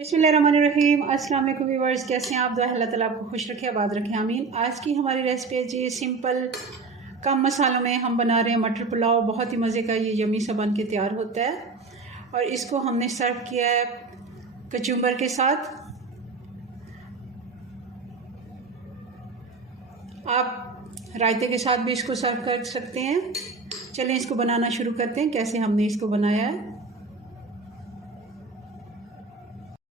बिस्मिल्लाहिर्रहमानिर्रहीम। अस्सलाम वालेकुम व्यूअर्स, कैसे हैं आप? दुआ अल्लाह ताला आपको खुश रखे, आबाद रखे, आमीन। आज की हमारी रेसिपी है जी सिंपल कम मसालों में हम बना रहे हैं मटर पुलाव। बहुत ही मज़े का ये यमी सा बन के तैयार होता है और इसको हमने सर्व किया है कचुम्बर के साथ। आप रायते के साथ भी इसको सर्व कर सकते हैं। चलें इसको बनाना शुरू करते हैं, कैसे हमने इसको बनाया है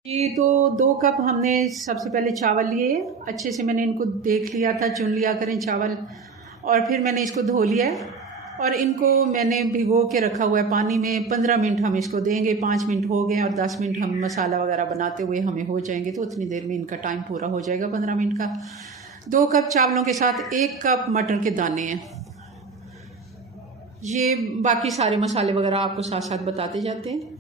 जी। तो 2 कप हमने सबसे पहले चावल लिए, अच्छे से मैंने इनको देख लिया था, चुन लिया करें चावल, और फिर मैंने इसको धो लिया है और इनको मैंने भिगो के रखा हुआ है पानी में। 15 मिनट हम इसको देंगे, 5 मिनट हो गए और 10 मिनट हम मसाला वगैरह बनाते हुए हमें हो जाएंगे, तो उतनी देर में इनका टाइम पूरा हो जाएगा 15 मिनट का। 2 कप चावलों के साथ 1 कप मटर के दाने हैं। ये बाकी सारे मसाले वगैरह आपको साथ साथ बताते जाते हैं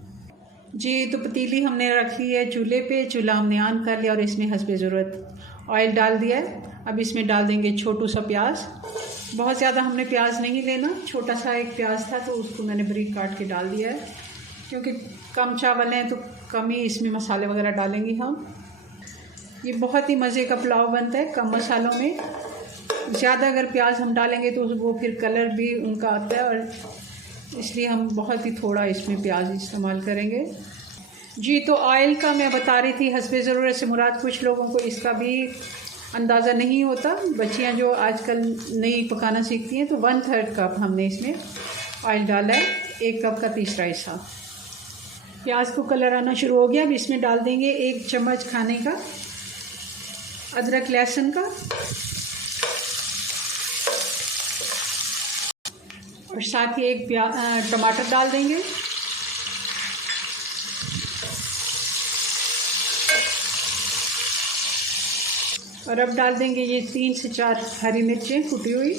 जी। तो पतीली हमने रख ली है चूल्हे पे, चूल्हा हमने ऑन कर लिया और इसमें हस्बे ज़रूरत ऑयल डाल दिया है। अब इसमें डाल देंगे छोटू सा प्याज। बहुत ज़्यादा हमने प्याज नहीं लेना, छोटा सा एक प्याज था तो उसको मैंने बारीक काट के डाल दिया है, क्योंकि कम चावल हैं तो कम ही इसमें मसाले वगैरह डालेंगे हम। ये बहुत ही मज़े का पुलाव बनता है कम मसालों में। ज़्यादा अगर प्याज हम डालेंगे तो वो फिर कलर भी उनका आता है, और इसलिए हम बहुत ही थोड़ा इसमें प्याज इस्तेमाल करेंगे जी। तो ऑयल का मैं बता रही थी, हस्बे ज़रूरत से मुराद कुछ लोगों को इसका भी अंदाज़ा नहीं होता। बच्चियां जो आजकल नई पकाना सीखती हैं, तो 1/3 कप हमने इसमें ऑयल डाला है, 1 कप का तीसरा हिस्सा। प्याज को कलर आना शुरू हो गया। अब इसमें डाल देंगे 1 चम्मच खाने का अदरक लहसुन का, और साथ ही 1 टमाटर डाल देंगे। और अब डाल देंगे ये 3 से 4 हरी मिर्चें कुटी हुई,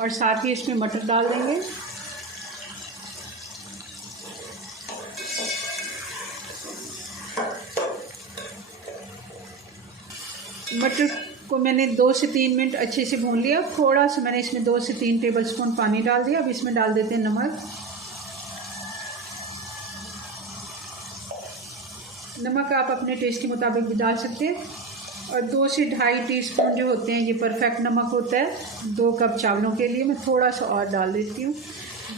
और साथ ही इसमें मटर डाल देंगे। मटर को मैंने 2 से 3 मिनट अच्छे से भून लिया। थोड़ा सा मैंने इसमें 2 से 3 टेबलस्पून पानी डाल दिया। अब इसमें डाल देते हैं नमक। नमक आप अपने टेस्ट के मुताबिक भी डाल सकते हैं, और 2 से 2.5 टीस्पून जो होते हैं ये परफेक्ट नमक होता है 2 कप चावलों के लिए। मैं थोड़ा सा और डाल देती हूँ,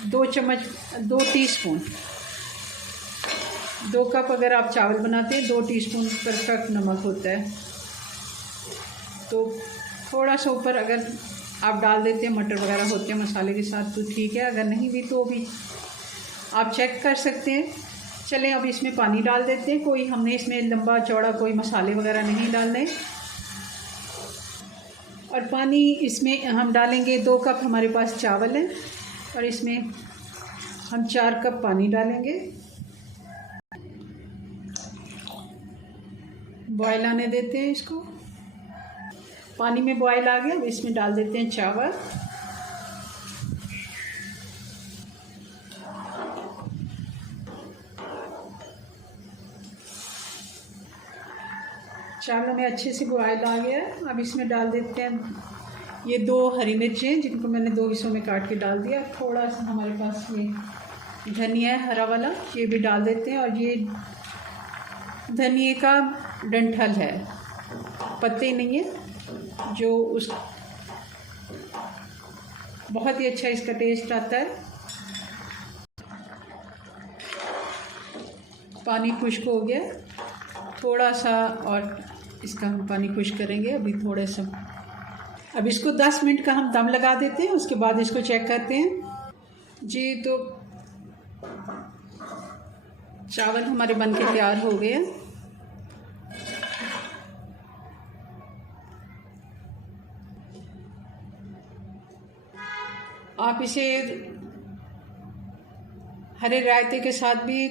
2 टीस्पून। 2 कप अगर आप चावल बनाते हैं 2 टीस्पून परफेक्ट नमक होता है। तो थोड़ा सा ऊपर अगर आप डाल देते हैं, मटर वगैरह होते हैं मसाले के साथ, तो ठीक है। अगर नहीं भी तो भी आप चेक कर सकते हैं। चलें अब इसमें पानी डाल देते हैं। कोई हमने इसमें लंबा चौड़ा कोई मसाले वगैरह नहीं डालने। और पानी इसमें हम डालेंगे, 2 कप हमारे पास चावल हैं और इसमें हम 4 कप पानी डालेंगे। बॉयल आने देते हैं इसको। पानी में बॉयल आ गया। अब इसमें डाल देते हैं चावल। चावलों में अच्छे से बॉयल आ गया। अब इसमें डाल देते हैं ये 2 हरी मिर्चें, जिनको मैंने 2 हिस्सों में काट के डाल दिया। थोड़ा सा हमारे पास ये धनिया है हरा वाला, ये भी डाल देते हैं। और ये धनिए का डंठल है, पत्ते नहीं है, जो उस बहुत ही अच्छा इसका टेस्ट आता है। पानी खुश्क हो गया, थोड़ा सा और इसका हम पानी खुश्क करेंगे अभी थोड़े सा। अब इसको 10 मिनट का हम दम लगा देते हैं, उसके बाद इसको चेक करते हैं जी। तो चावल हमारे बन के तैयार हो गए हैं। आप इसे हरे रायते के साथ भी,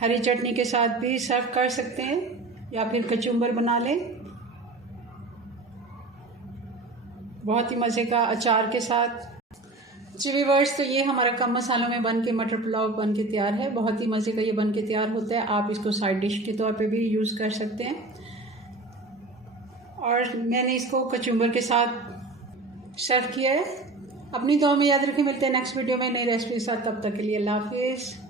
हरी चटनी के साथ भी सर्व कर सकते हैं, या फिर कचुम्बर बना लें बहुत ही मज़े का अचार के साथ जी। व्यूअर्स, तो ये हमारा कम मसालों में बन के मटर पुलाव बन के तैयार है। बहुत ही मज़े का ये बन के तैयार होता है। आप इसको साइड डिश के तौर पे भी यूज़ कर सकते हैं। और मैंने इसको कचुम्बर के साथ सर्व किया है। अपनी दुआ में याद रखें, मिलते हैं नेक्स्ट वीडियो में नई रेसिपी के साथ। तब तक के लिए अल्लाह हाफिज़।